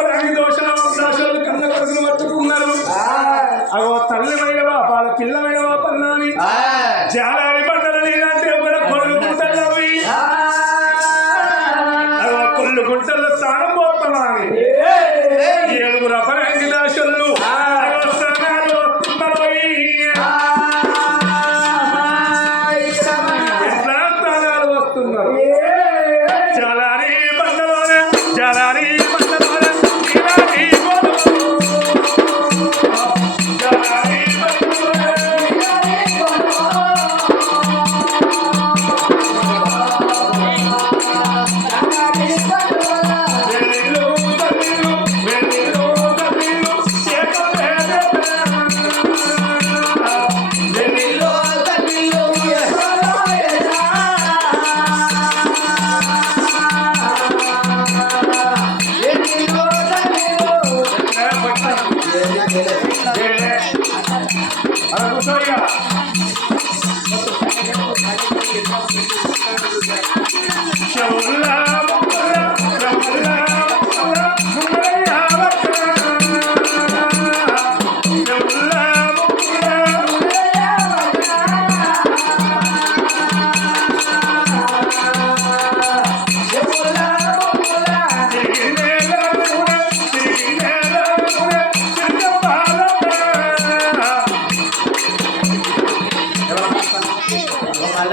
రూపరాగి దోషణ దోషాలు కన్న కొడుకులు పట్టుకున్నారు? అగో తల్లి వైనవా పాల పిల్ల వైనవా పన్నాని జాలారి అలా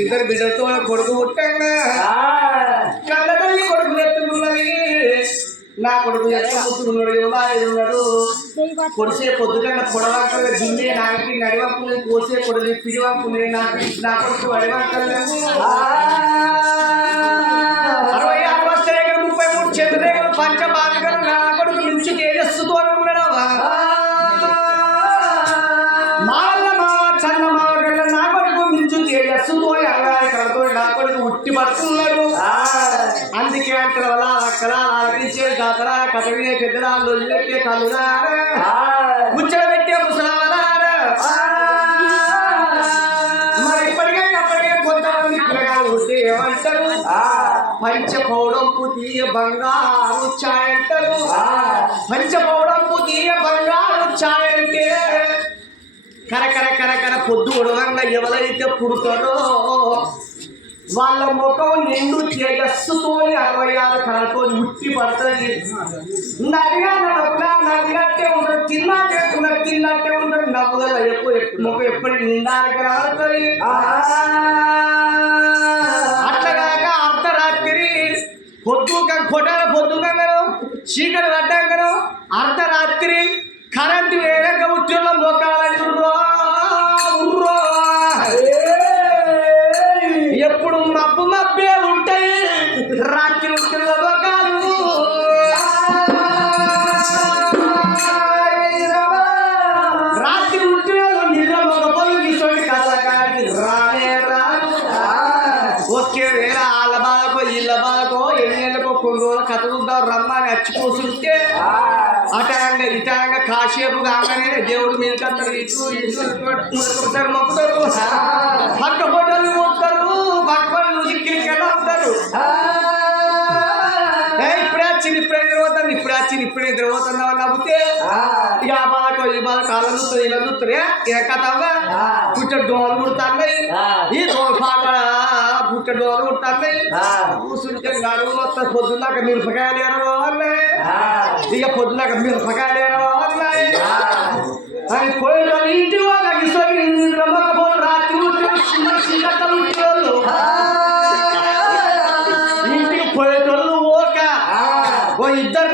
ఇద్దరు బిడ్డలతో కొడుకు పుట్టంగా కన్న తల్లి కొడుకు ఎత్తుకున్నది. నా కొడుకు ఎట్లా పుట్టుకున్నాడు ఎవడా ఉన్నాడు. కొడిసే పొద్దుగన్న పొడవాకలు దిండే నాకి నడివంకులు కోసే కొడలి పిడివంకులు నాకు నా కొడుకు అడివంకలు అరవై ఆరు వస్తాయి ముప్పై మూడు చంద్రేగలు పంచ బాధలు ఉట్టి పడుతున్నాడు అందుకే అంటారు వల్ల అక్కడ ఆలకించే దాతరా కథవినే పెద్దరా లొల్లెట్టే కలురా ముచ్చట పెట్టే ముసలారా. మరి అప్పటికే కొంతమంది పిల్లగాలు ఉంటే ఏమంటారు? పంచపౌడం పుతీయ బంగారు ఛాయ్ అంటారు. పంచపౌడం పుతీయ బంగారు ఛాయ్ అంటే కరకర కరకర పొద్దు ఉడవంగా ఎవరైతే పుడతారో వాళ్ళ ముఖం నిండు తేజస్సుతో అరవై ఆరు కళతో ఉట్టి పడుతుంది. నడిగా నవ్వుగా నవ్వినట్టే ఉండదు తిన్నా చేయకుండా తిన్నట్టే ఉండదు నవ్వుగా ఎప్పుడు ముఖం ఎప్పుడు నిండానికి రాడుతుంది అట్లాగాక అర్ధరాత్రి పొద్దుగా కొట్టాల పొద్దుగా చీకటి పడ్డాక అర్ధరాత్రి కొన్ని రోజులు కథ చూద్దాం రమ్మని కూర్చుంటే అటంగా ఇటంగా కాసేపు కాగానే దేవుడు మీద కత్తారు ఇటు ఇటు మొక్కుతారు మొక్కుతారు పక్క బొట్టలు మొక్కుతారు పక్క ఉంటారు ఏ, ఇప్పుడే వచ్చింది ఇప్పుడే నిద్రపోతాను ఇప్పుడే వచ్చింది ఇప్పుడే నిద్రపోతున్నావు అని నవ్వుతే ఇక ఆ బాధకో ఈ బాధ చూస్తారు ఇలా చూస్తారు ఏ? కథ డోలు కుడుతున్నాయి ఈ డోలు డోలు ఉంటుంది. కూర్చుంటే గారు మొత్తం పొద్దున్నాక మిరపకాయలు ఎరవాలి ఇక పొద్దున్నాక మిరపకాయలు ఎరవాలి అని పోయిన ఇంటి వాళ్ళకి రాత్రి. ఇంటికి పోయేటోళ్ళు ఓక ఓ ఇద్దరు